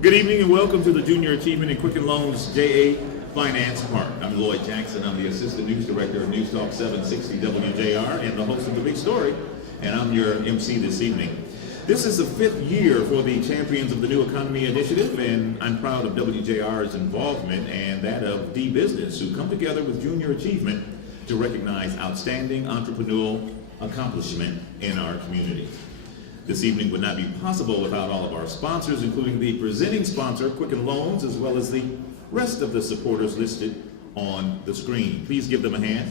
Good evening and welcome to the Junior Achievement and Quicken Loans JA Finance Park. I'm Lloyd Jackson. I'm the Assistant News Director of News Talk 760 WJR and the host of The Big Story, and I'm your MC this evening. This is the 5th year for the Champions of the New Economy Initiative, and I'm proud of WJR's involvement and that of D-Business, who come together with Junior Achievement to recognize outstanding entrepreneurial accomplishment in our community. This evening would not be possible without all of our sponsors, including the presenting sponsor, Quicken Loans, as well as the rest of the supporters listed on the screen. Please give them a hand.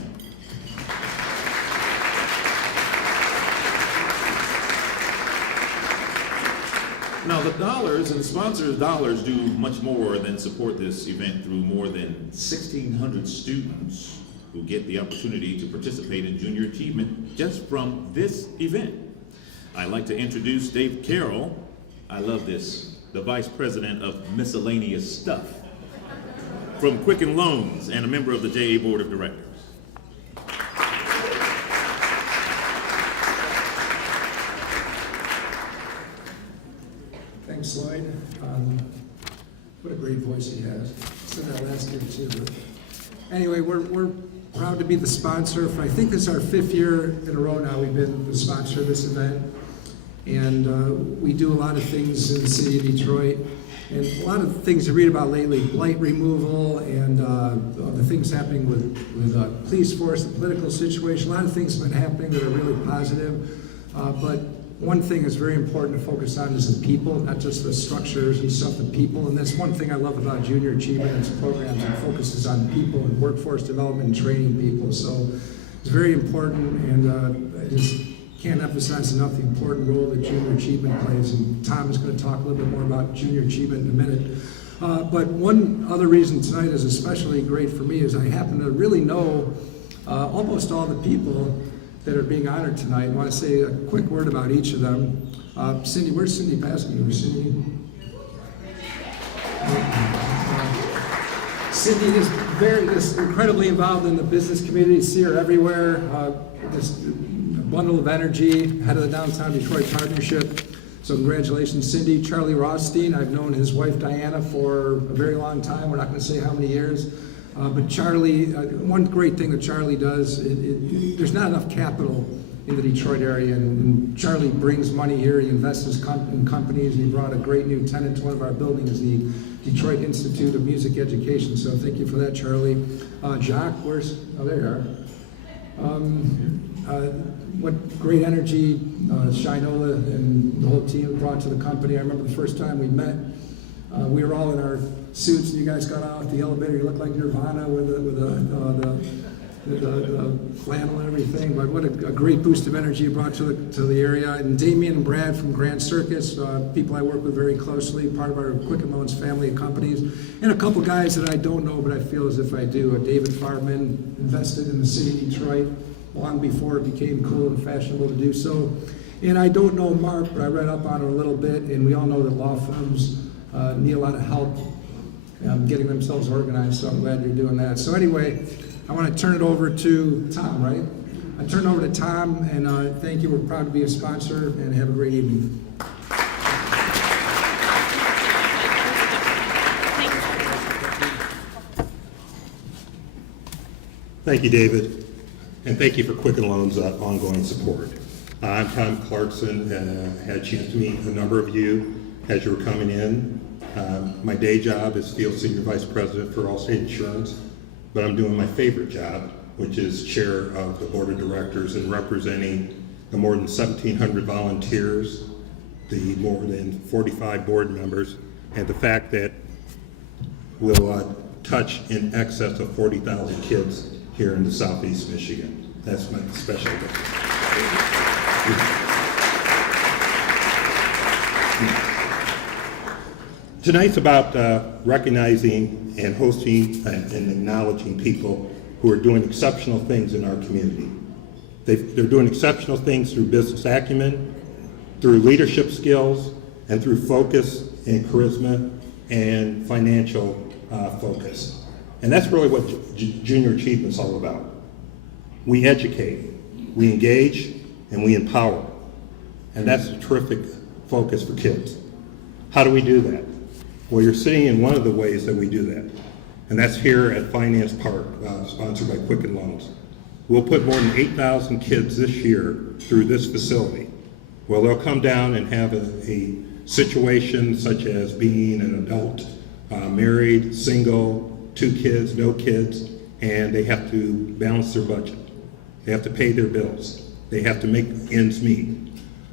Now, the dollars and sponsors' dollars do much more than support this event through more than 1,600 students who get the opportunity to participate in Junior Achievement just from this event. I'd like to introduce Dave Carroll, I love this, the Vice President of Miscellaneous Stuff, from Quicken Loans and a member of the JA Board of Directors. Thanks, Lloyd. What a great voice he has. Said that last year too. But anyway, we're proud to be the sponsor. I think this is our 5th year in a row now we've been the sponsor of this event. And we do a lot of things in the city of Detroit. And a lot of things you read about lately, blight removal and the things happening with police force, the political situation. A lot of things have been happening that are really positive. But one thing is very important to focus on is the people, not just the structures and stuff, the people. And that's one thing I love about Junior Achievement and its programs. It focuses on people and workforce development and training people. So it's very important, and I just can't emphasize enough the important role that Junior Achievement plays. And Tom is going to talk a little bit more about Junior Achievement in a minute. But one other reason tonight is especially great for me is I happen to really know almost all the people that are being honored tonight. I want to say a quick word about each of them. Cindy, where's Cindy Paskin? Cindy? Cindy is incredibly involved in the business community. See her everywhere. Just a bundle of energy, head of the Downtown Detroit Partnership. So congratulations, Cindy. Charlie Rothstein, I've known his wife Diana for a very long time. We're not going to say how many years. But Charlie, one great thing that Charlie does, there's not enough capital in the Detroit area, and Charlie brings money here. He invests in companies, and he brought a great new tenant to one of our buildings, the Detroit Institute of Music Education. So thank you for that, Charlie. Jacques, oh, there you are. What great energy Shinola and the whole team brought to the company. I remember the first time we met, we were all in our suits, and you guys got out the elevator. You looked like Nirvana with the flannel and everything. But what a great boost of energy you brought to the area. And Damien and Brad from Grand Circus, people I work with very closely, part of our Quicken Loans family of companies. And a couple guys that I don't know, but I feel as if I do. David Farman invested in the city of Detroit long before it became cool and fashionable to do so. And I don't know Mark, but I read up on it a little bit, and we all know that law firms need a lot of help getting themselves organized, so I'm glad you're doing that. So anyway, I want to turn it over to Tom, right? I turn it over to Tom, and thank you. We're proud to be a sponsor, and have a great evening. Thank you, David, and thank you for Quicken Loans' ongoing support. I'm Tom Clarkson, and I had a chance to meet a number of you as you were coming in. My day job is Field Senior Vice President for Allstate Insurance, but I'm doing my favorite job, which is Chair of the Board of Directors and representing the more than 1,700 volunteers, the more than 45 board members, and the fact that we'll touch in excess of 40,000 kids here in the Southeast Michigan. That's my special day. Tonight's about recognizing and hosting and acknowledging people who are doing exceptional things in our community. They're doing exceptional things through business acumen, through leadership skills, and through focus and charisma and financial focus. And that's really what Junior Achievement is all about. We educate, we engage, and we empower. And that's a terrific focus for kids. How do we do that? Well, you're sitting in one of the ways that we do that, and that's here at Finance Park, sponsored by Quicken Loans. We'll put more than 8,000 kids this year through this facility. Well, they'll come down and have a situation such as being an adult, married, single, 2 kids, no kids, and they have to balance their budget. They have to pay their bills. They have to make ends meet.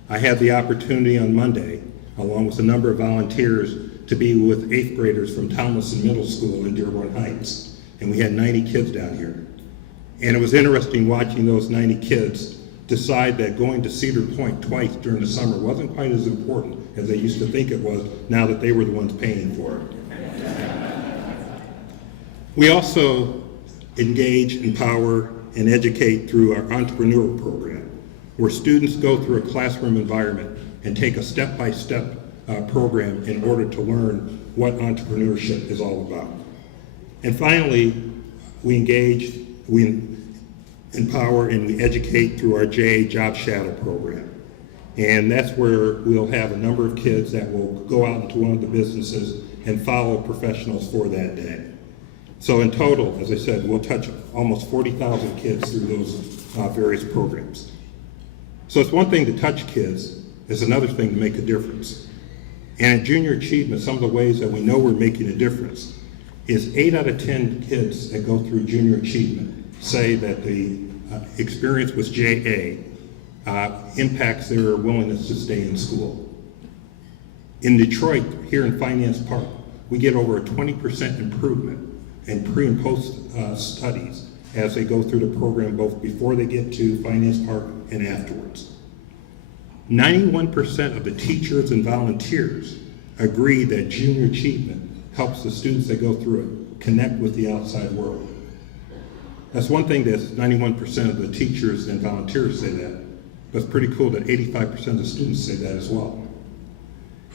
I had the opportunity on Monday, along with a number of volunteers, to be with 8th graders from Tomlinson Middle School in Dearborn Heights, and we had 90 kids down here. And it was interesting watching those 90 kids decide that going to Cedar Point twice during the summer wasn't quite as important as they used to think it was, now that they were the ones paying for it. We also engage, empower, and educate through our entrepreneur program, where students go through a classroom environment and take a step-by-step program in order to learn what entrepreneurship is all about. And finally, we engage, we empower, and we educate through our JA Job Shadow program. And that's where we'll have a number of kids that will go out into one of the businesses and follow professionals for that day. So in total, as I said, we'll touch almost 40,000 kids through those various programs. So it's one thing to touch kids, it's another thing to make a difference. And at Junior Achievement, some of the ways that we know we're making a difference is 8 out of 10 kids that go through Junior Achievement say that the experience with JA impacts their willingness to stay in school. In Detroit, here in Finance Park, we get over a 20% improvement in pre and post studies as they go through the program, both before they get to Finance Park and afterwards. 91% of the teachers and volunteers agree that Junior Achievement helps the students that go through it connect with the outside world. That's one thing that 91% of the teachers and volunteers say that, but it's pretty cool that 85% of the students say that as well.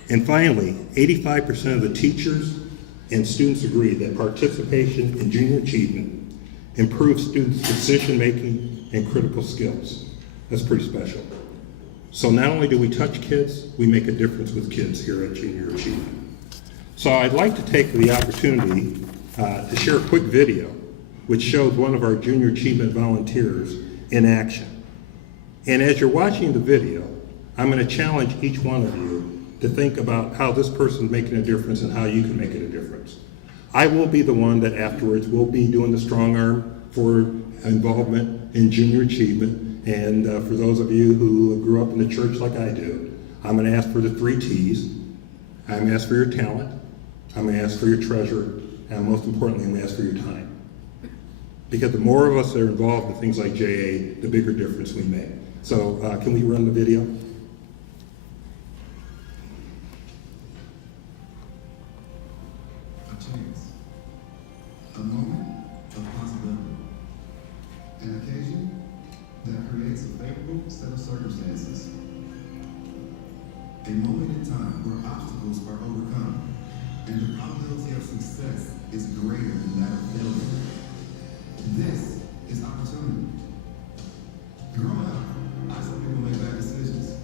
And finally, 85% of the teachers and students agree that participation in Junior Achievement improves students' decision-making and critical skills. That's pretty special. So not only do we touch kids, we make a difference with kids here at Junior Achievement. So I'd like to take the opportunity to share a quick video which shows one of our Junior Achievement volunteers in action. And as you're watching the video, I'm going to challenge each one of you to think about how this person's making a difference and how you can make it a difference. I will be the one that afterwards will be doing the strong arm for involvement in Junior Achievement. And for those of you who grew up in the church like I do, I'm going to ask for the 3 T's. I'm going to ask for your talent, I'm going to ask for your treasure, and most importantly, I'm going to ask for your time. Because the more of us that are involved in things like JA, the bigger difference we make. So can we run the video? A chance, a moment of possibility, an occasion that creates a favorable set of circumstances, a moment in time where obstacles are overcome and the probability of success is greater than that of failure. This is opportunity. Growing up, I saw people make bad decisions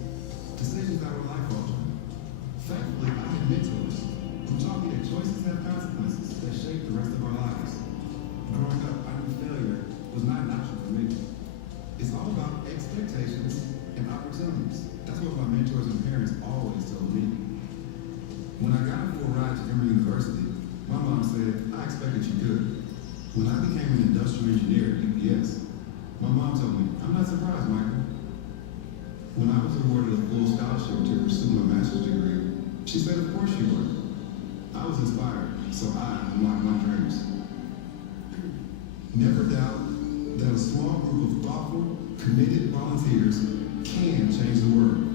that were life-altering. Thankfully, I had mentors who taught me that choices have consequences that shape the rest of our lives. Growing up, I knew failure was not an option for me. It's all about expectations and opportunities. That's what my mentors and parents always told me. When I got into a ride to Emory University, my mom said, I expected you could. When I became an industrial engineer at UPS, my mom told me, I'm not surprised, Michael. When I was awarded a full scholarship to pursue my master's degree, she said, of course you were. I was inspired, so I unlocked my dreams. Never doubt that a small group of thoughtful, committed volunteers can change the world.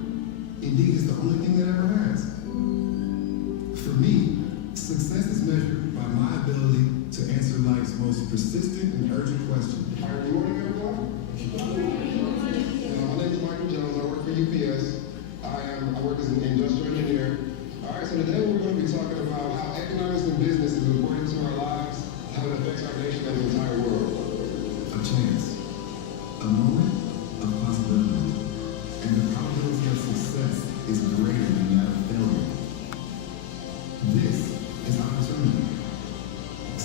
Indeed, it's the only thing that ever has. For me, success is measured by my ability to answer life's most persistent and urgent question. All right, good morning, everyone. My name is Michael Jones. I work for UPS. I work as an industrial engineer. All right, so today we're going to be talking about how economics and business is important to our lives, how it affects our nation and the entire world. A chance, a moment of possibility, and the probability of success is greater than that of failure. This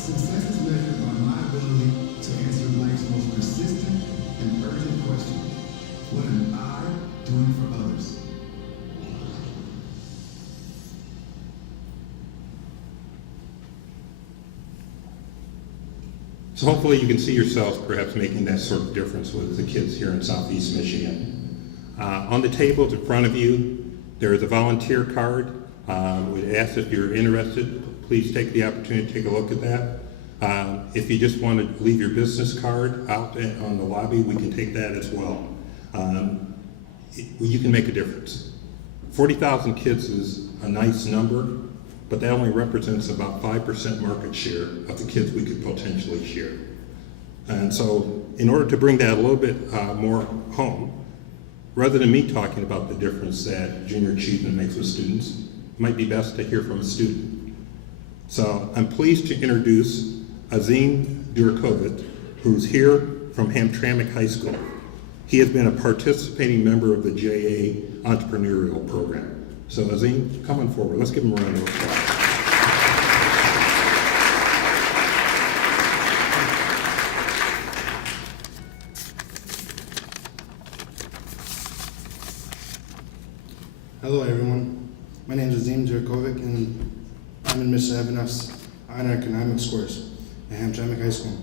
Success is measured by my ability to answer life's most persistent and urgent question. What am I doing for others? So hopefully you can see yourselves perhaps making that sort of difference with the kids here in Southeast Michigan. On the tables in front of you, there is a volunteer card. We'd ask if you're interested, please take the opportunity to take a look at that. If you just want to leave your business card out on the lobby, we can take that as well. You can make a difference. 40,000 kids is a nice number, but that only represents about 5% market share of the kids we could potentially share. And so in order to bring that a little bit more home, rather than me talking about the difference that junior achievement makes with students, it might be best to hear from a student. So I'm pleased to introduce Azim Durakovic, who's here from Hamtramck High School. He has been a participating member of the JA Entrepreneurial Program. So Azim, come on forward. Let's give him a round of applause. Hello everyone, my name is Azim Durakovic and I'm in Mr. Evanov's honor economics course at Hamtramck High School.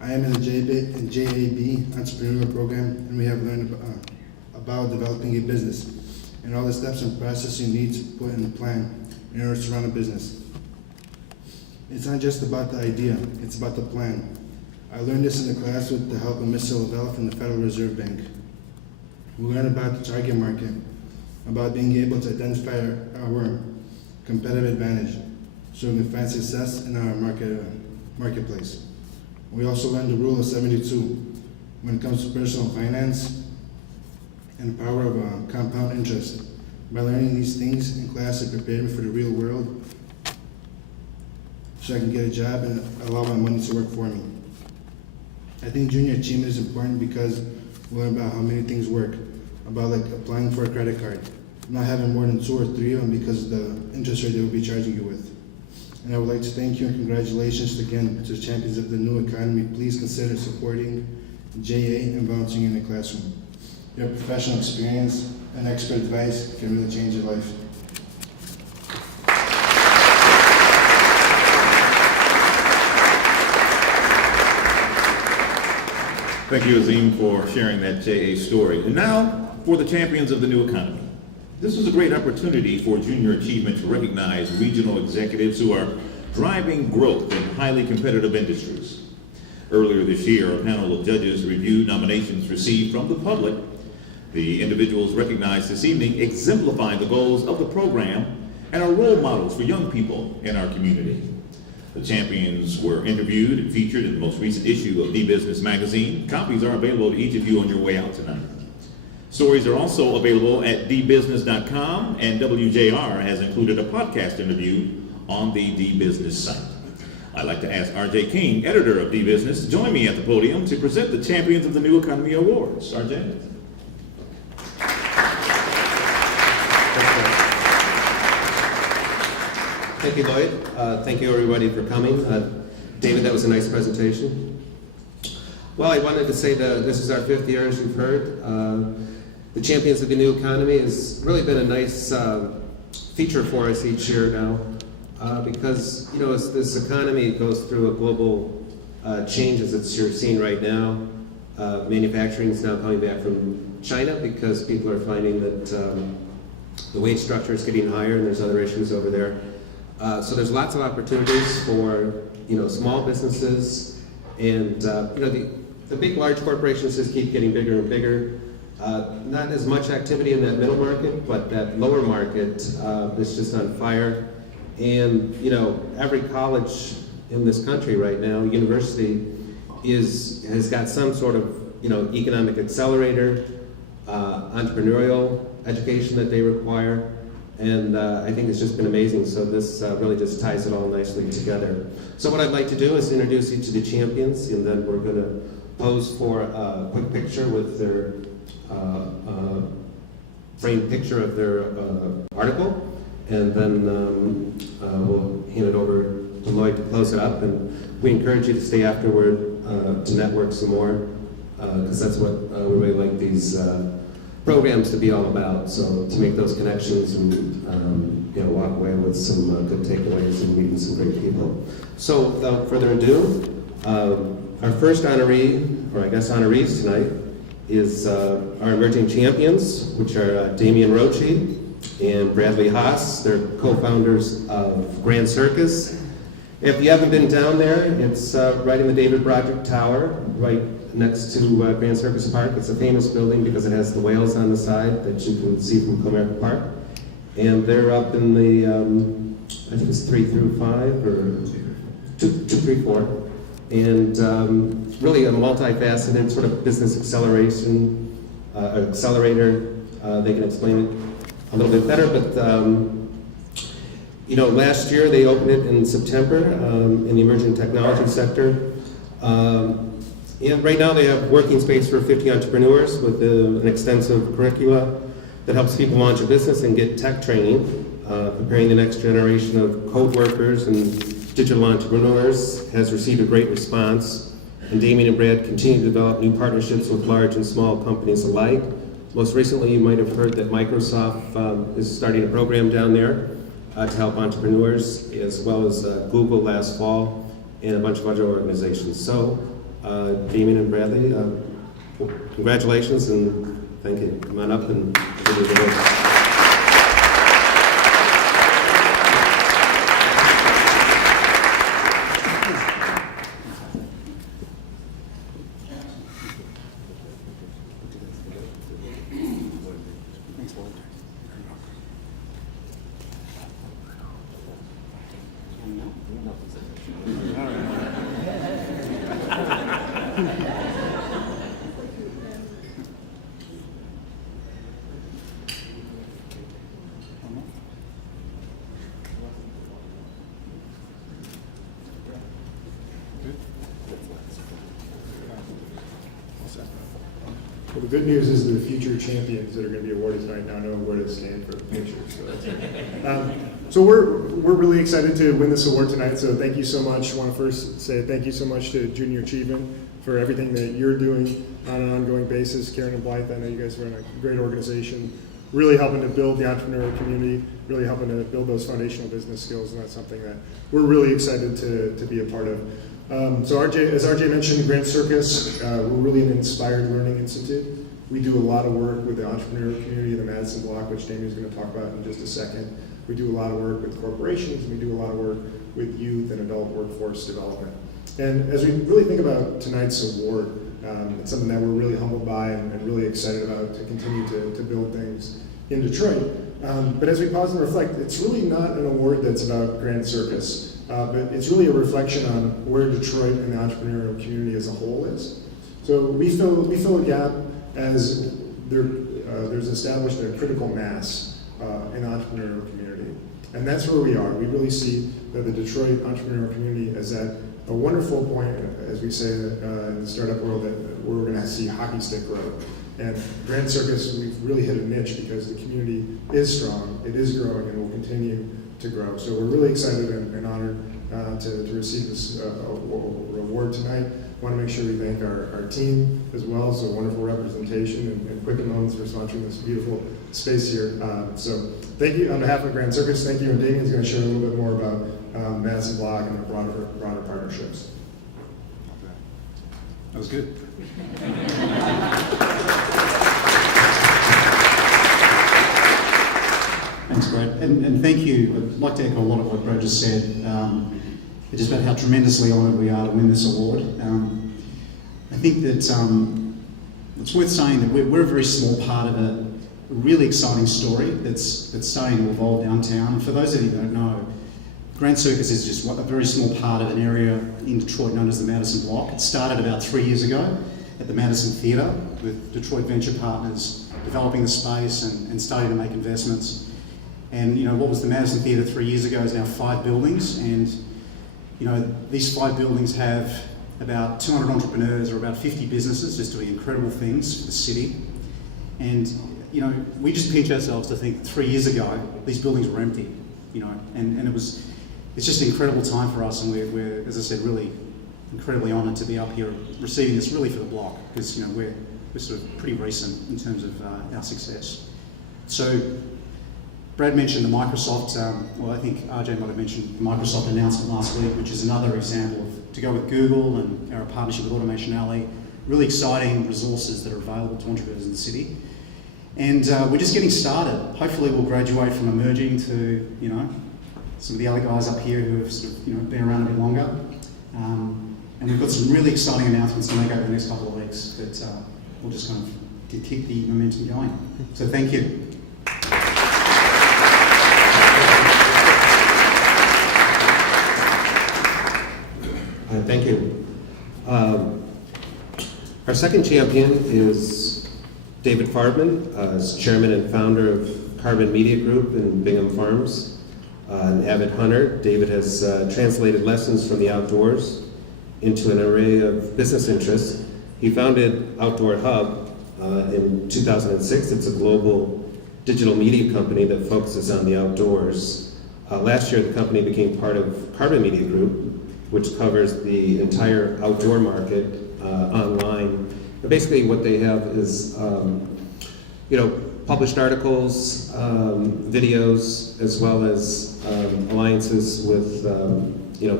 I am in the JAB Entrepreneurial Program and we have learned about developing a business and all the steps and process you need to put in a plan in order to run a business. It's not just about the idea, it's about the plan. I learned this in the class with the help of Mr. Lavelle from the Federal Reserve Bank. We learned about the target market, about being able to identify our competitive advantage so we can find success in our marketplace. We also learned the rule of 72 when it comes to personal finance and the power of compound interest. By learning these things in class, it prepared me for the real world so I can get a job and allow my money to work for me. I think junior achievement is important because we learn about how many things work, about like applying for a credit card, not having more than 2 or 3 of them because of the interest rate they will be charging you with. And I would like to thank you and congratulations again to the champions of the new economy. Please consider supporting JA and volunteering in the classroom. Your professional experience and expert advice can really change your life. Thank you, Azim, for sharing that JA story. And now for the champions of the new economy. This is a great opportunity for junior achievement to recognize regional executives who are driving growth in highly competitive industries. Earlier this year, a panel of judges reviewed nominations received from the public. The individuals recognized this evening exemplify the goals of the program and are role models for young people in our community. The champions were interviewed and featured in the most recent issue of D-Business magazine. Copies are available to each of you on your way out tonight. Stories are also available at dbusiness.com, and WJR has included a podcast interview on the D-Business site. I'd like to ask R.J. King, editor of D-Business, to join me at the podium to present the Champions of the New Economy Awards. R.J.? Thank you, Lloyd. Thank you, everybody, for coming. David, that was a nice presentation. Well, I wanted to say that this is our 5th year, as you've heard. The Champions of the New Economy has really been a nice feature for us each year now, because as this economy goes through a global change, as you're seeing right now. Manufacturing is now coming back from China because people are finding that the wage structure is getting higher, and there's other issues over there. So there's lots of opportunities for small businesses, and the big large corporations just keep getting bigger and bigger. Not as much activity in that middle market, but that lower market is just on fire. And every college in this country right now, university, has got some sort of economic accelerator, entrepreneurial education that they require. And I think it's just been amazing. So this really just ties it all nicely together. So what I'd like to do is introduce each of the champions, and then we're going to pose for a quick picture with their framed picture of their article, and then we'll hand it over to Lloyd to close close it up. And we encourage you to stay afterward to network some more, because that's what we really like these programs to be all about. So to make those connections and walk away with some good takeaways and meeting some great people. So without further ado, our first honoree, or I guess honorees tonight, is our emerging champions, which are Damian Roche and Bradley Haas. They're co-founders of Grand Circus. If you haven't been down there, it's right in the David Broderick Tower, right next to Grand Circus Park. It's a famous building because it has the whales on the side that you can see from Comerica Park. And they're up in the, I think it's 3 through 5, or 2, 3, 4. And really a multifaceted sort of business accelerator. They can explain it a little bit better, but last year they opened it in September in the emerging technology sector. And right now they have working space for 50 entrepreneurs with an extensive curricula that helps people launch a business and get tech training, preparing the next generation of code workers and digital entrepreneurs. Has received a great response. And Damien and Brad continue to develop new partnerships with large and small companies alike. Most recently, you might have heard that Microsoft is starting a program down there to help entrepreneurs, as well as Google last fall, and a bunch of other organizations. So, Damien and Bradley, congratulations and thank you. Come on up and give it a go. Well, the good news is the future champions that are going to be awarded tonight now know where to stand for pictures. So we're really excited to win this award tonight. So thank you so much. I want to first say thank you so much to Junior Achievement for everything that you're doing on an ongoing basis. Karen and Blythe, I know you guys run a great organization, really helping to build the entrepreneur community, really helping to build those foundational business skills, and that's something that we're really excited to be a part of. So as RJ mentioned, Grand Circus, we're really an inspired learning institute. We do a lot of work with the entrepreneurial community of the Madison block, which Damien's going to talk about in just a second. We do a lot of work with corporations, and we do a lot of work with youth and adult workforce development. And as we really think about tonight's award, it's something that we're really humbled by and really excited about to continue to build things in Detroit. But as we pause and reflect, it's really not an award that's about Grand Circus. But it's really a reflection on where Detroit and the entrepreneurial community as a whole is. So we fill a gap as there's established a critical mass in the entrepreneurial community. And that's where we are. We really see that the Detroit entrepreneurial community is at a wonderful point, as we say in the startup world, that we're going to see hockey stick growth. And Grand Circus, we've really hit a niche because the community is strong, it is growing, and will continue to grow. So we're really excited and honored to receive this award tonight. I want to make sure we thank our team as well, so wonderful representation, and Quicken Loans for sponsoring this beautiful space here. So thank you on behalf of Grand Circus, thank you, and Damien's going to share a little bit more about Madison Block and the broader partnerships. That was good. Thanks, Brad. And thank you. I'd like to echo a lot of what Brad just said. Just about how tremendously honoured we are to win this award. I think that it's worth saying that we're a very small part of a really exciting story that's starting to evolve downtown. And for those of you who don't know, Grand Circus is just a very small part of an area in Detroit known as the Madison Block. It started about 3 years ago at the Madison Theatre with Detroit Venture Partners developing the space and starting to make investments. And what was the Madison Theatre 3 years ago is now 5 buildings, and these 5 buildings have about 200 entrepreneurs or about 50 businesses just doing incredible things for the city. And we just pinch ourselves to think 3 years ago these buildings were empty, and it was it's just an incredible time for us, and we're, as I said, really incredibly honoured to be up here receiving this really for the block, because we're sort of pretty recent in terms of our success. So Brad mentioned the Microsoft, well, I think RJ might have mentioned the Microsoft announcement last week, which is another example of, to go with Google and our partnership with Automation Alley, really exciting resources that are available to entrepreneurs in the city. And we're just getting started. Hopefully we'll graduate from emerging to, some of the other guys up here who have sort of, been around a bit longer. And we've got some really exciting announcements to make over the next couple of weeks that will just kind of keep the momentum going. So thank you. Thank you. Our second champion is David Farbman, is chairman and founder of Carbon Media Group in Bingham Farms. An avid hunter, David has translated lessons from the outdoors into an array of business interests. He founded Outdoor Hub in 2006. It's a global digital media company that focuses on the outdoors. Last year, the company became part of Carbon Media Group, which covers the entire outdoor market online. But basically what they have is, published articles, videos, as well as alliances with,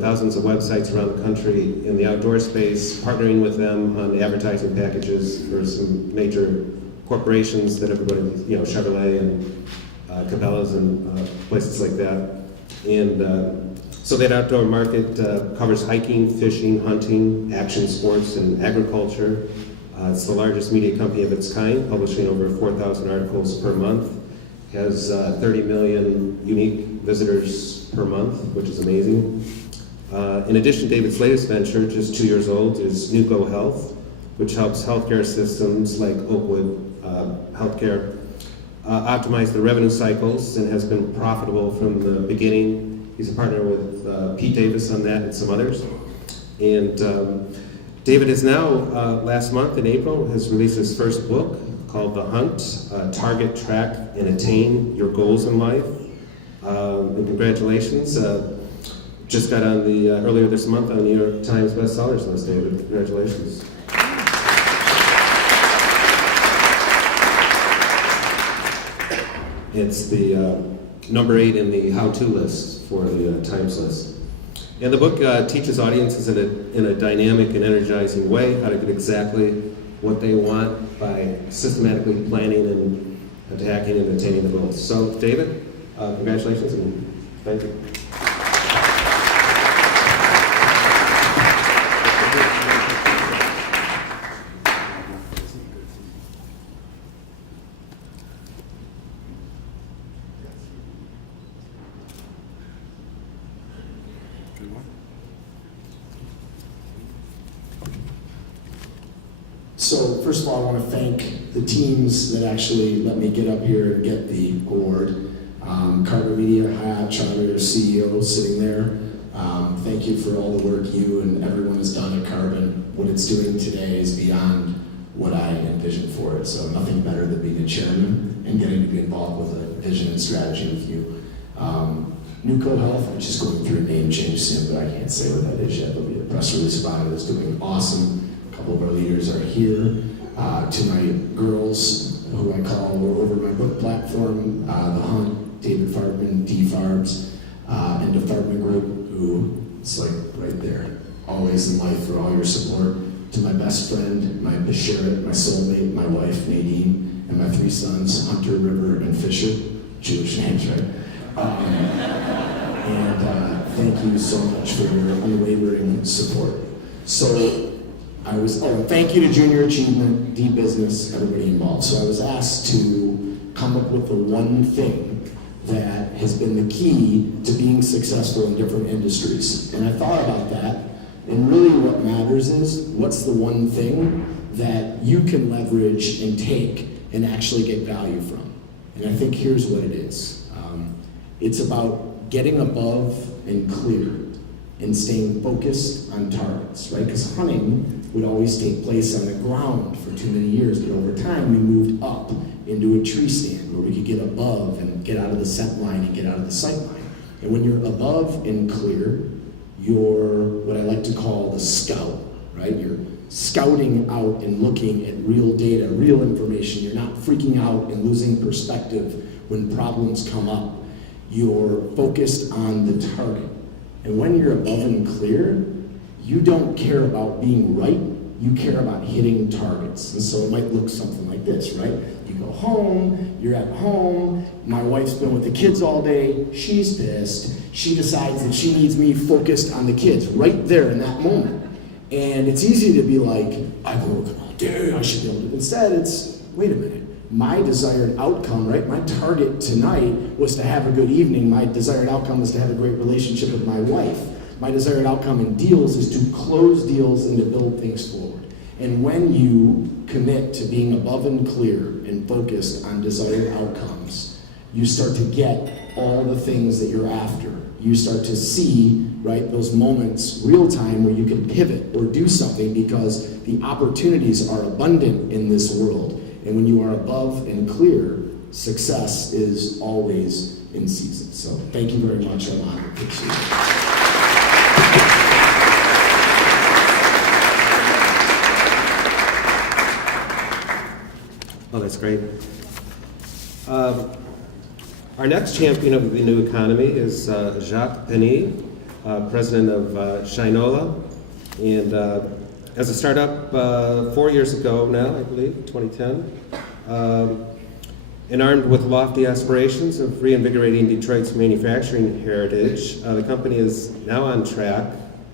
thousands of websites around the country in the outdoor space, partnering with them on advertising packages for some major corporations that everybody, Chevrolet and Cabela's and places like that. And so that outdoor market covers hiking, fishing, hunting, action sports, and agriculture. It's the largest media company of its kind, publishing over 4,000 articles per month. It has 30 million unique visitors per month, which is amazing. In addition, David's latest venture, just 2 years old, is Nuco Health, which helps healthcare systems like Oakwood Healthcare optimize the revenue cycles and has been profitable from the beginning. He's a partner with Pete Davis on that and some others. And David is now, last month in April, has released his first book called The Hunt, Target, Track, and Attain Your Goals in Life. And congratulations. Just got on the, earlier this month, on the New York Times bestsellers list, David. Congratulations. It's the number 8 in the how-to list for the Times list. And the book teaches audiences in a dynamic and energizing way how to get exactly what they want by systematically planning and attacking and attaining the goals. So, David, congratulations and thank you. So first of all, I want to thank the teams that actually let me get up here and get the award. Carbon Media, Charlie, our CEO, sitting there. Thank you for all the work you and everyone has done at Carbon. What it's doing today is beyond what I envisioned for it. So nothing better than being a chairman and getting to be involved with a vision and strategy with you. Nuco Health, which is going through a name change soon, but I can't say what that is yet. There'll be a press release about it. It's doing awesome. A couple of our leaders are here. To my girls, who I call over my book platform, The Hunt, David Farbman, D Farbs, and the Farbman Group, who is like right there, always in life for all your support. To my best friend, my Basheret, my soulmate, my wife Nadine, and my 3 sons, Hunter, River, and Fisher. Jewish names, right? And thank you so much for your unwavering support. So thank you to Junior Achievement, D-Business, everybody involved. So I was asked to come up with the one thing that has been the key to being successful in different industries. And I thought about that, and really what matters is, what's the one thing that you can leverage and take and actually get value from? And I think here's what it is. It's about getting above and clear and staying focused on targets, right? Because hunting would always take place on the ground for too many years, but over time we moved up into a tree stand where we could get above and get out of the scent line and get out of the sight line. And when you're above and clear, you're what I like to call the scout, right? You're scouting out and looking at real data, real information. You're not freaking out and losing perspective when problems come up. You're focused on the target. And when you're above and clear, you don't care about being right, you care about hitting targets. And so it might look something like this, right? You go home, you're at home, my wife's been with the kids all day, she's pissed, she decides that she needs me focused on the kids right there in that moment. And it's easy to be like, I've been working all day, I should be able to. Instead, it's, wait a minute, my desired outcome, right? My target tonight was to have a good evening. My desired outcome was to have a great relationship with my wife. My desired outcome in deals is to close deals and to build things forward. And when you commit to being above and clear and focused on desired outcomes, you start to get all the things that you're after. You start to see, right, those moments real time where you can pivot or do something because the opportunities are abundant in this world. And when you are above and clear, success is always in season. So thank you very much. I'm honored to see you. Oh, that's great. Our next champion of the new economy is Jacques Penny, president of Shinola. And as a startup 4 years ago now, I believe, 2010, and armed with lofty aspirations of reinvigorating Detroit's manufacturing heritage, the company is now on track.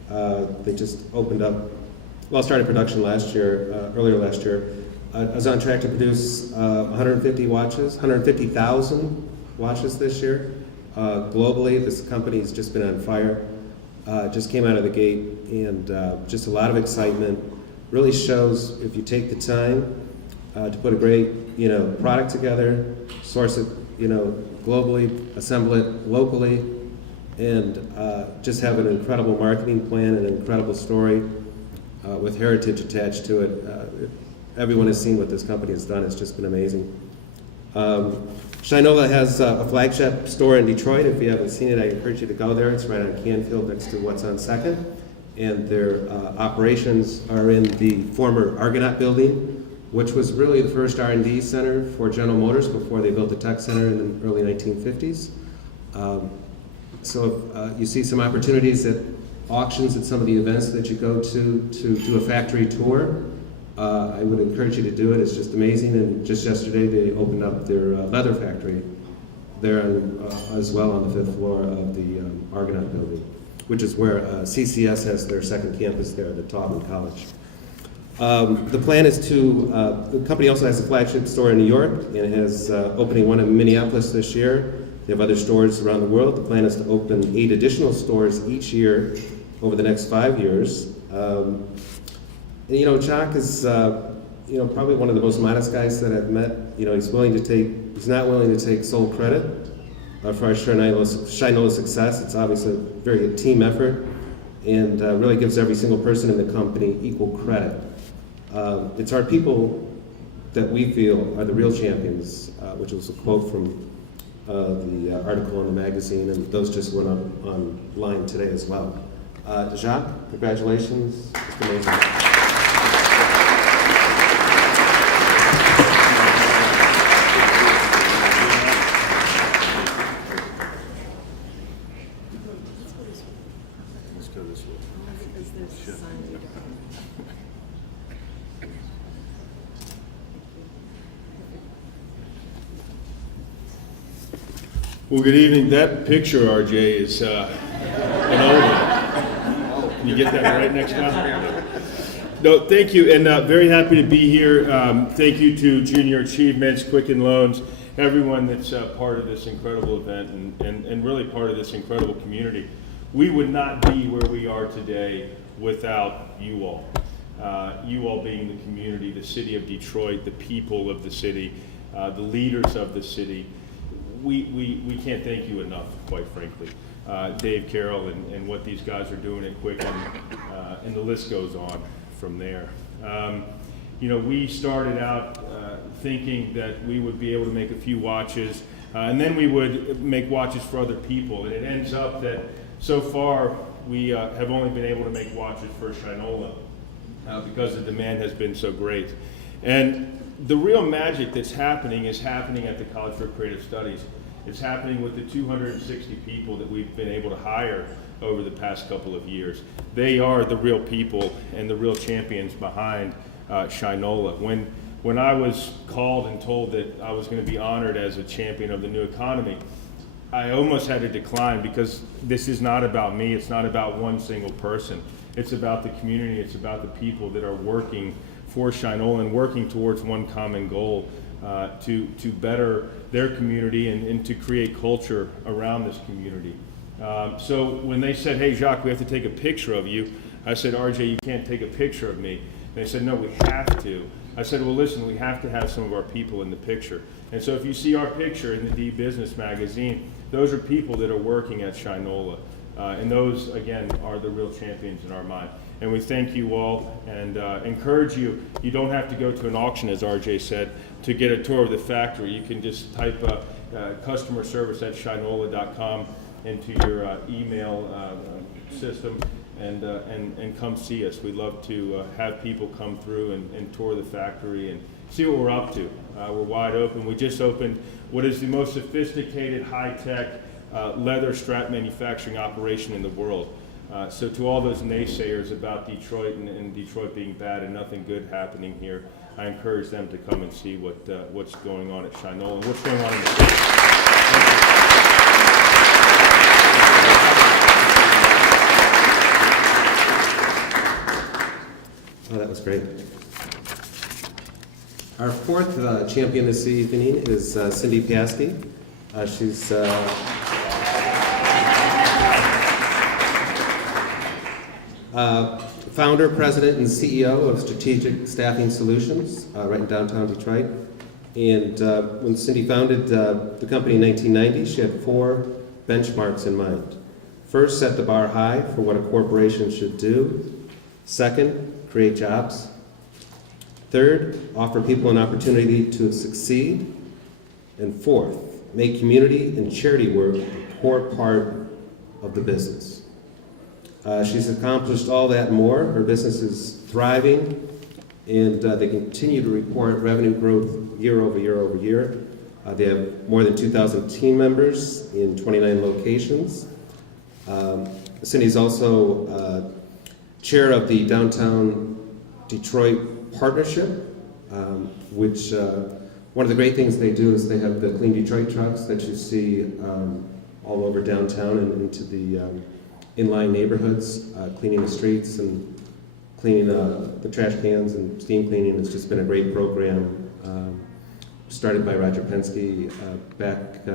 They just opened up, well, started production last year, earlier last year. Is on track to produce 150,000 watches this year. Globally, this company has just been on fire. Just came out of the gate, and just a lot of excitement. Really shows if you take the time to put a great, product together, source it, globally, assemble it locally, and just have an incredible marketing plan and an incredible story with heritage attached to it. Everyone has seen what this company has done. It's just been amazing. Shinola has a flagship store in Detroit. If you haven't seen it, I encourage you to go there. It's right on Canfield next to What's on Second. And their operations are in the former Argonaut building, which was really the first R&D center for General Motors before they built the tech center in the early 1950s. So you see some opportunities at auctions at some of the events that you go to do a factory tour. I would encourage you to do it. It's just amazing. And just yesterday, they opened up their leather factory there as well on the 5th floor of the Argonaut building, which is where CCS has their second campus there, the Taubman College. The plan is to, the company also has a flagship store in New York and has opening one in Minneapolis this year. They have other stores around the world. The plan is to open 8 additional stores each year over the next 5 years. Jacques is, probably one of the most modest guys that I've met. He's not willing to take sole credit for our Shinola success. It's obviously a very good team effort and really gives every single person in the company equal credit. It's our people that we feel are the real champions, which was a quote from the article in the magazine, and those just went up online today as well. Jacques, congratulations. It's amazing. Well, good evening. That picture, RJ, is an old one. Can you get that right next time? No, thank you, and very happy to be here. Thank you to Junior Achievements, Quicken Loans, everyone that's part of this incredible event and really part of this incredible community. We would not be where we are today without you all. You all being the community, the city of Detroit, the people of the city, the leaders of the city. We can't thank you enough, quite frankly. Dave Carroll and what these guys are doing at Quicken, and the list goes on from there. We started out thinking that we would be able to make a few watches And then we would make watches for other people. And it ends up that so far we have only been able to make watches for Shinola because the demand has been so great. And the real magic that's happening is happening at the College for Creative Studies. It's happening with the 260 people that we've been able to hire over the past couple of years. They are the real people and the real champions behind Shinola. When I was called and told that I was going to be honored as a champion of the new economy, I almost had to decline, because this is not about me. It's not about one single person. It's about the community. It's about the people that are working for Shinola and working towards one common goal, to better their community and to create culture around this community. So when they said, hey, Jacques, we have to take a picture of you, I said, RJ, you can't take a picture of me. They said, no, we have to. I said, well, listen, we have to have some of our people in the picture. And so if you see our picture in the D Business magazine, those are people that are working at Shinola. And those, again, are the real champions in our mind. And we thank you all and encourage you. You don't have to go to an auction, as RJ said, to get a tour of the factory. You can just type customer service at shinola.com into your email system and come see us. We'd love to have people come through and tour the factory and see what we're up to. We're wide open. We just opened what is the most sophisticated, high-tech leather strap manufacturing operation in the world. So to all those naysayers about Detroit and Detroit being bad and nothing good happening here, I encourage them to come and see what's going on at Shinola and what's going on in the city. Oh, that was great. Our fourth champion this evening is Cindy Piasky. She's founder, president, and CEO of Strategic Staffing Solutions right in downtown Detroit. And when Cindy founded the company in 1990, she had 4 benchmarks in mind. First, set the bar high for what a corporation should do. Second, create jobs. Third, offer people an opportunity to succeed. And fourth, make community and charity work a core part of the business. She's accomplished all that and more. Her business is thriving, and they continue to report revenue growth year over year over year. They have more than 2,000 team members in 29 locations. Cindy's also chair of the Downtown Detroit Partnership, which one of the great things they do is they have the Clean Detroit trucks that you see all over downtown and into the inline neighborhoods, cleaning the streets and cleaning the trash cans and steam cleaning. It's just been a great program, started by Roger Penske back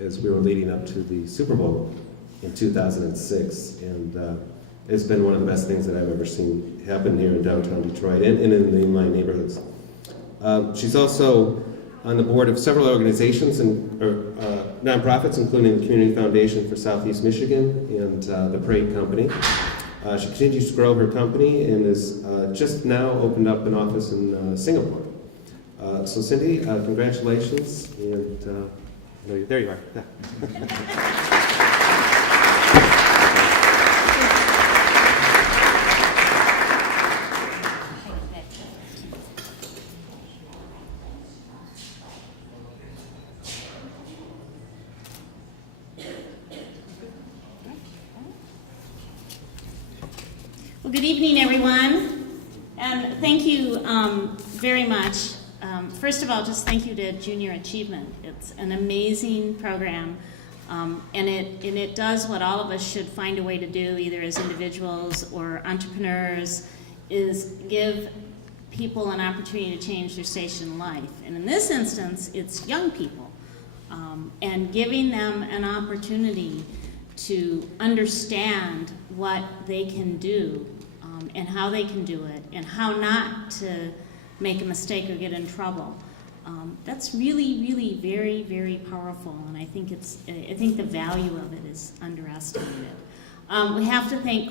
as we were leading up to the Super Bowl in 2006, and it's been one of the best things that I've ever seen happen here in downtown Detroit and in the inline neighborhoods. She's also on the board of several organizations and nonprofits, including the Community Foundation for Southeast Michigan and the Parade Company. She continues to grow her company and is just now opened up an office in Singapore. So Cindy, congratulations, and there you are. Yeah. Well, good evening, everyone, and thank you very much. First of all, just thank you to Junior Achievement. It's an amazing program, and it does what all of us should find a way to do, either as individuals or entrepreneurs, is give people an opportunity to change their station in life. And in this instance, it's young people, and giving them an opportunity to understand what they can do and how they can do it and how not to make a mistake or get in trouble. That's really, really very, very powerful, and I think the value of it is underestimated. We have to thank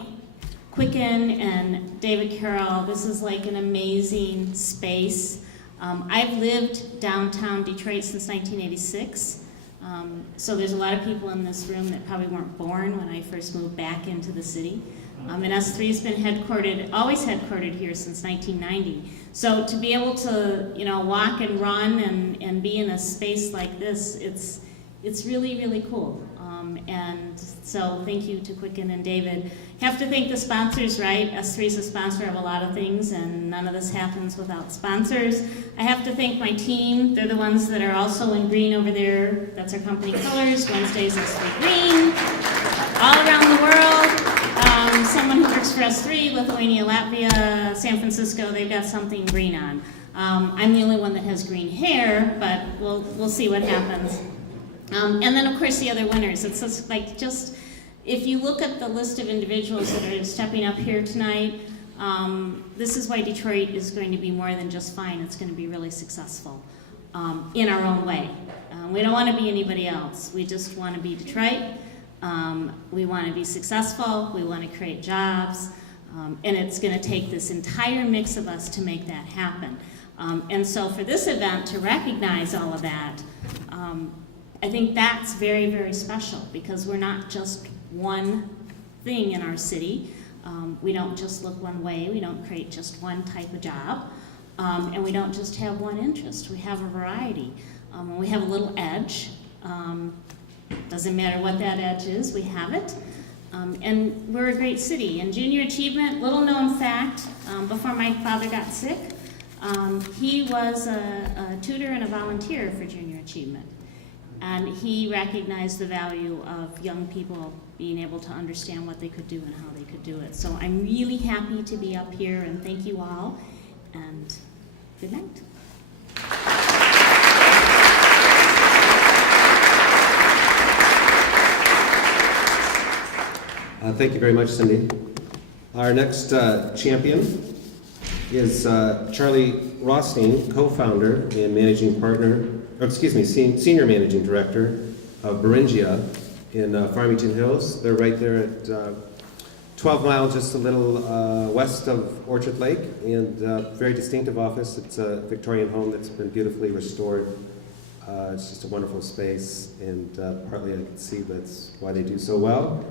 Quicken and David Carroll. This is like an amazing space. I've lived downtown Detroit since 1986. So there's a lot of people in this room that probably weren't born when I first moved back into the city. And S3's been always headquartered here since 1990. So to be able to, walk and run and be in a space like this, it's really, really cool. And so thank you to Quicken and David. Have to thank the sponsors, right? S3 is a sponsor of a lot of things, and none of this happens without sponsors. I have to thank my team. They're the ones that are also in green over there. That's our company colors. Wednesdays S3 green. All around the world. Someone who works for S3, Lithuania, Latvia, San Francisco, they've got something green on. I'm the only one that has green hair, but we'll see what happens. And then, of course, the other winners. It's just if you look at the list of individuals that are stepping up here tonight, this is why Detroit is going to be more than just fine. It's going to be really successful in our own way. We don't want to be anybody else. We just want to be Detroit. We want to be successful. We want to create jobs. And it's going to take this entire mix of us to make that happen. And so for this event, to recognize all of that, I think that's very, very special because we're not just one thing in our city. We don't just look one way. We don't create just one type of job. And we don't just have one interest. We have a variety. We have a little edge. Doesn't matter what that edge is, we have it. And we're a great city. And Junior Achievement, little known fact, before my father got sick, he was a tutor and a volunteer for Junior Achievement. And he recognized the value of young people being able to understand what they could do and how they could do it. So I'm really happy to be up here, and thank you all, and good night. Thank you very much, Cindy. Our next champion is Charlie Rothstein, co-founder and senior managing director of Beringia in Farmington Hills. They're right there at 12 miles, just a little west of Orchard Lake, and very distinctive office. It's a Victorian home that's been beautifully restored. It's just a wonderful space, and partly I can see that's why they do so well.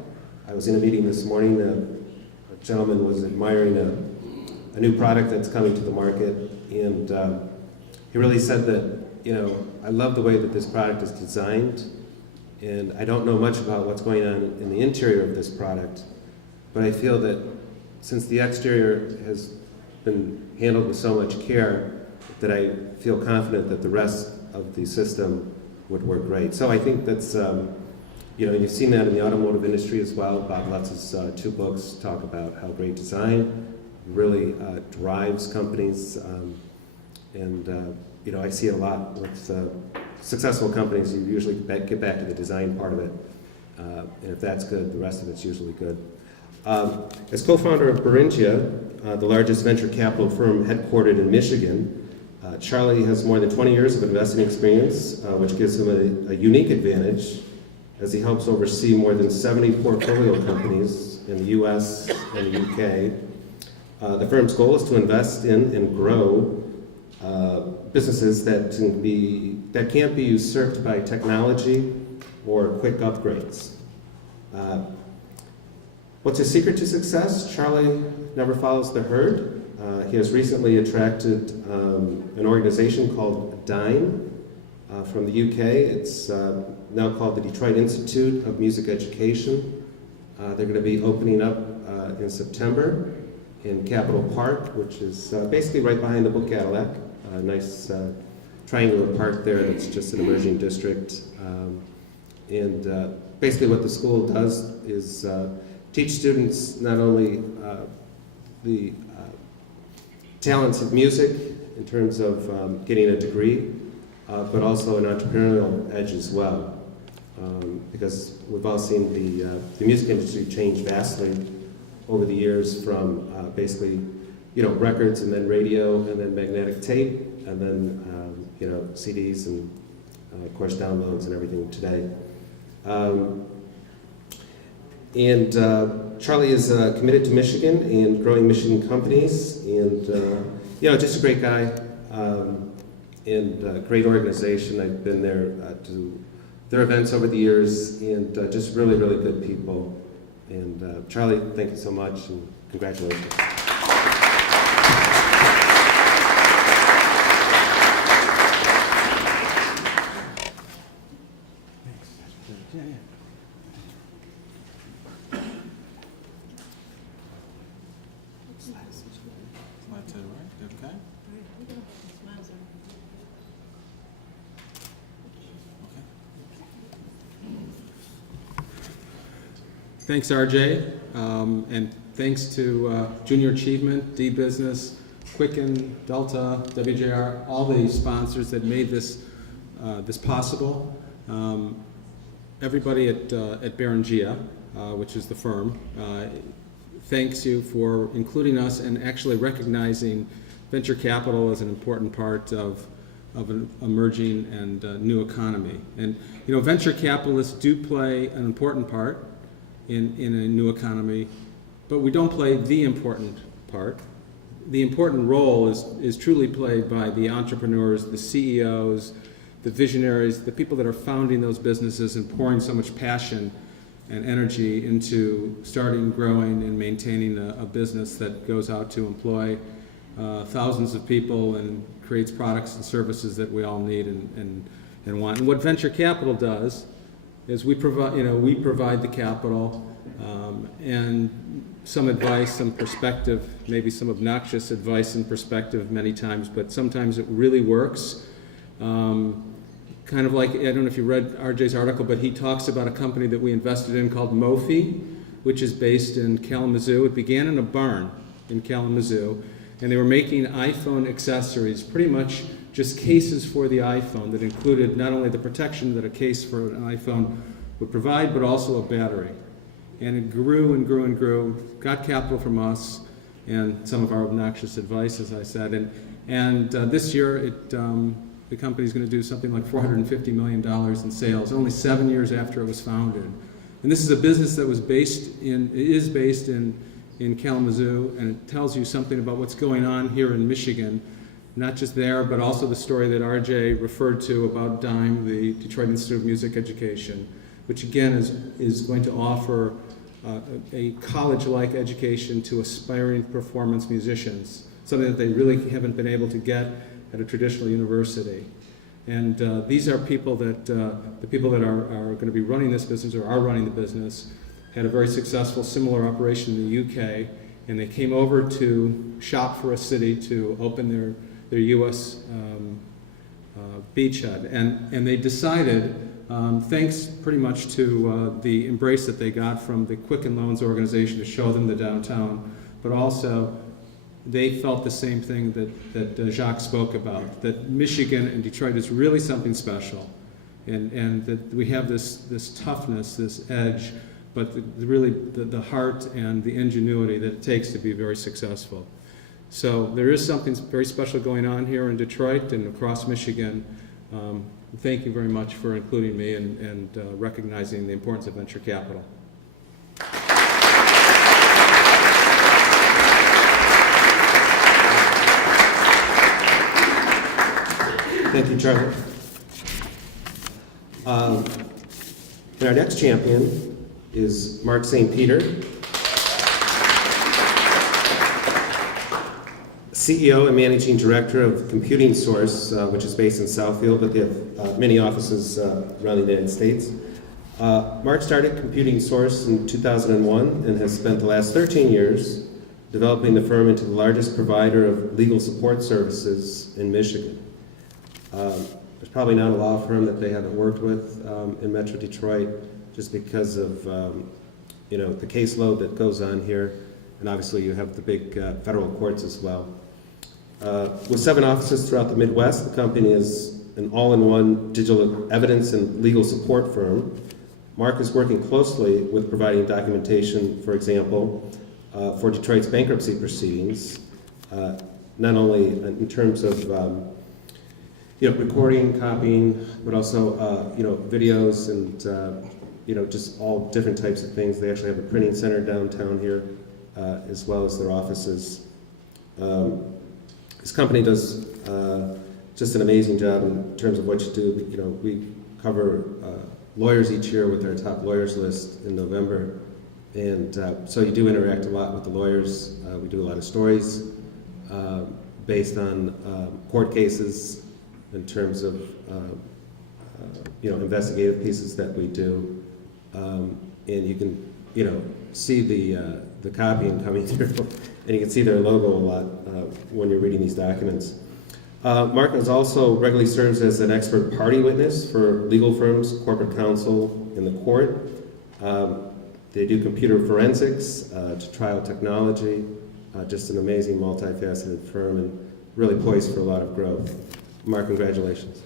I was in a meeting this morning. A gentleman was admiring a new product that's coming to the market, and he really said that, I love the way that this product is designed, and I don't know much about what's going on in the interior of this product, but I feel that since the exterior has been handled with so much care, that I feel confident that the rest of the system would work great. So I think that's, you've seen that in the automotive industry as well. Bob Lutz's 2 books talk about how great design really drives companies, and I see it a lot with successful companies. You usually get back to the design part of it, and if that's good, the rest of it's usually good. As co-founder of Beringia, the largest venture capital firm headquartered in Michigan, Charlie has more than 20 years of investing experience, which gives him a unique advantage as he helps oversee more than 70 portfolio companies in the US and the UK. The firm's goal is to invest in and grow businesses that can't be usurped by technology or quick upgrades. What's his secret to success? Charlie never follows the herd. He has recently attracted an organization called DIME from the UK. It's now called the Detroit Institute of Music Education. They're going to be opening up in September in Capitol Park, which is basically right behind the Book Cadillac. A nice triangular park there that's just an emerging district. And basically what the school does is teach students not only the talents of music in terms of getting a degree, but also an entrepreneurial edge as well. Because we've all seen the music industry change vastly over the years from basically, records and then radio and then magnetic tape and then, CDs and, of course, downloads and everything today. And Charlie is committed to Michigan and growing Michigan companies, and just a great guy, and a great organization. I've been there to their events over the years, and just really, really good people. And Charlie, thank you so much, and congratulations. Thanks, RJ, and thanks to Junior Achievement, D-Business, Quicken, Delta, WJR, all the sponsors that made this possible. Everybody at Berengia, which is the firm, thanks you for including us and actually recognizing venture capital as an important part of an emerging and new economy. And you know, venture capitalists do play an important part in a new economy, but we don't play the important part. The important role is truly played by the entrepreneurs, the CEOs, the visionaries, the people that are founding those businesses and pouring so much passion and energy into starting, growing, and maintaining a business that goes out to employ thousands of people and creates products and services that we all need and want. And what venture capital does is we provide the capital and some advice, some perspective, maybe some obnoxious advice and perspective many times, but sometimes it really works. Kind of like, I don't know if you read RJ's article, but he talks about a company that we invested in called Mophie, which is based in Kalamazoo. It began in a barn in Kalamazoo, and they were making iPhone accessories, pretty much just cases for the iPhone that included not only the protection that a case for an iPhone would provide, but also a battery. And it grew and grew and grew, got capital from us and some of our obnoxious advice, as I said. And this year, the company's going to do something like $450 million in sales, only 7 years after it was founded. And this is a business that is based in Kalamazoo, and it tells you something about what's going on here in Michigan, not just there, but also the story that RJ referred to about DIME, the Detroit Institute of Music Education, which again is going to offer a college-like education to aspiring performance musicians, something that they really haven't been able to get at a traditional university. And these are people that, the people that are going to be running this business or are running the business, had a very successful similar operation in the UK, and they came over to shop for a city to open their US beachhead. And they decided, thanks pretty much to the embrace that they got from the Quicken Loans organization to show them the downtown, but also they felt the same thing that Jacques spoke about, that Michigan and Detroit is really something special, and that we have this toughness, this edge, but really the heart and the ingenuity that it takes to be very successful. So there is something very special going on here in Detroit and across Michigan. Thank you very much for including me and recognizing the importance of venture capital. Thank you, Charlie. And our next champion is Mark St. Peter, CEO and Managing Director of Computing Source, which is based in Southfield, but they have many offices around the United States. Mark started Computing Source in 2001 and has spent the last 13 years developing the firm into the largest provider of legal support services in Michigan. There's probably not a law firm that they haven't worked with in Metro Detroit, just because of the caseload that goes on here, and obviously you have the big federal courts as well. With 7 offices throughout the Midwest, the company is an all-in-one digital evidence and legal support firm. Mark is working closely with providing documentation, for example, for Detroit's bankruptcy proceedings, not only in terms of recording, copying, but also videos and just all different types of things. They actually have a printing center downtown here, as well as their offices. This company does just an amazing job in terms of what you do. We cover lawyers each year with our top lawyers list in November. And so you do interact a lot with the lawyers. We do a lot of stories based on court cases in terms of investigative pieces that we do. And you can see the copying coming through, and you can see their logo a lot when you're reading these documents. Mark also regularly serves as an expert party witness for legal firms, corporate counsel, in the court. They do computer forensics to trial technology. Just an amazing multifaceted firm and really poised for a lot of growth. Mark, congratulations.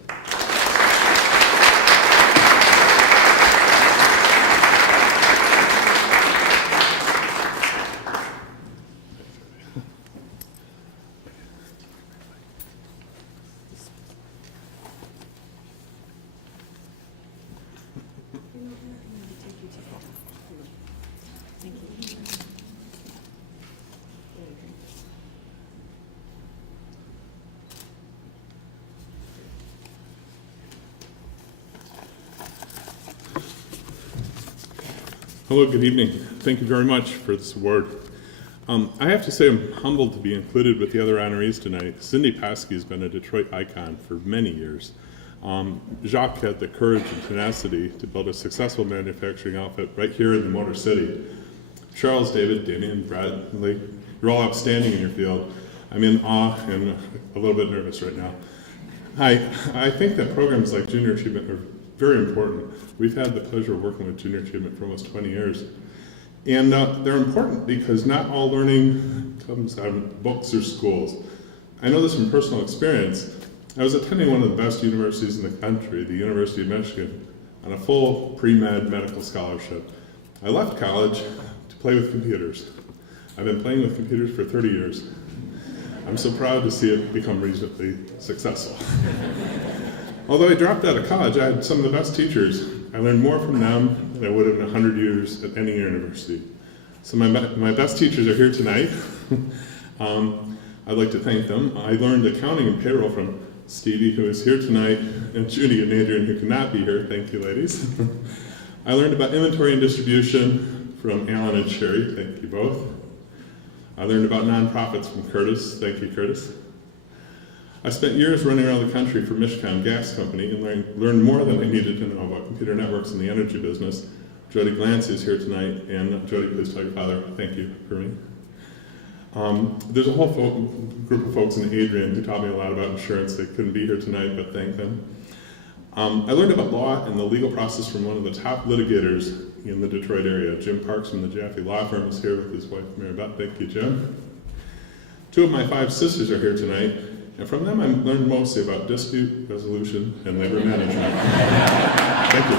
Hello, good evening. Thank you very much for this award. I have to say I'm humbled to be included with the other honorees tonight. Cindy Paskey has been a Detroit icon for many years. Jacques had the courage and tenacity to build a successful manufacturing outfit right here in the Motor City. Charles, David, Damian, Bradley, you're all outstanding in your field. I'm in awe and a little bit nervous right now. I think that programs like Junior Achievement are very important. We've had the pleasure of working with Junior Achievement for almost 20 years. And they're important because not all learning comes out of books or schools. I know this from personal experience. I was attending one of the best universities in the country, the University of Michigan, on a full pre-med medical scholarship. I left college to play with computers. I've been playing with computers for 30 years. I'm so proud to see it become reasonably successful. Although I dropped out of college, I had some of the best teachers. I learned more from them than I would have in 100 years at any university. So my best teachers are here tonight. I'd like to thank them. I learned accounting and payroll from Stevie, who is here tonight, and Judy and Adrian, who cannot be here. Thank you, ladies. I learned about inventory and distribution from Alan and Sherry. Thank you both. I learned about nonprofits from Curtis. Thank you, Curtis. I spent years running around the country for Michigan Gas Company and learned more than I needed to know about computer networks and the energy business. Jody Glantz is here tonight, and Jody, please tell your father thank you for me. There's a whole group of folks in Adrian who taught me a lot about insurance. They couldn't be here tonight, but thank them. I learned about law and the legal process from one of the top litigators in the Detroit area. Jim Parks from the Jaffe Law Firm is here with his wife, Mary Beth. Thank you, Jim. 2 of my 5 sisters are here tonight, and from them I learned mostly about dispute resolution and labor management. Thank you.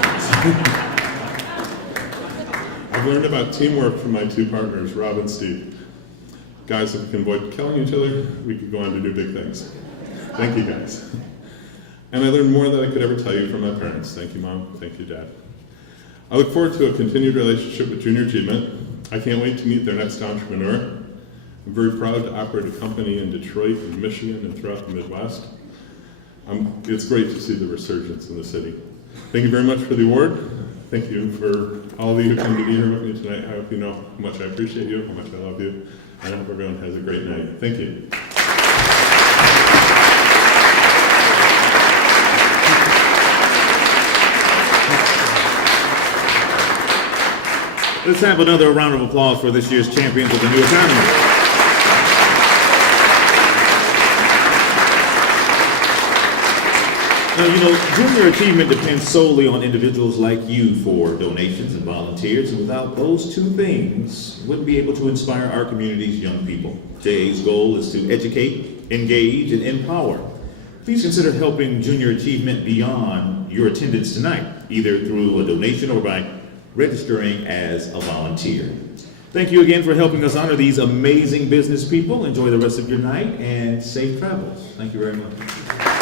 I've learned about teamwork from my 2 partners, Rob and Steve. Guys, if we can avoid killing each other, we could go on to do big things. Thank you, guys. And I learned more than I could ever tell you from my parents. Thank you, Mom. Thank you, Dad. I look forward to a continued relationship with Junior Achievement. I can't wait to meet their next entrepreneur. I'm very proud to operate a company in Detroit and Michigan and throughout the Midwest. It's great to see the resurgence in the city. Thank you very much for the award. Thank you for all of you who come to be here with me tonight. I hope you know how much I appreciate you, how much I love you, and I hope everyone has a great night. Thank you. Let's have another round of applause for this year's champions of the new economy. Now, Junior Achievement depends solely on individuals like you for donations and volunteers, and without those 2 things, wouldn't be able to inspire our community's young people. JA's goal is to educate, engage, and empower. Please consider helping Junior Achievement beyond your attendance tonight, either through a donation or by registering as a volunteer. Thank you again for helping us honor these amazing business people. Enjoy the rest of your night and safe travels. Thank you very much.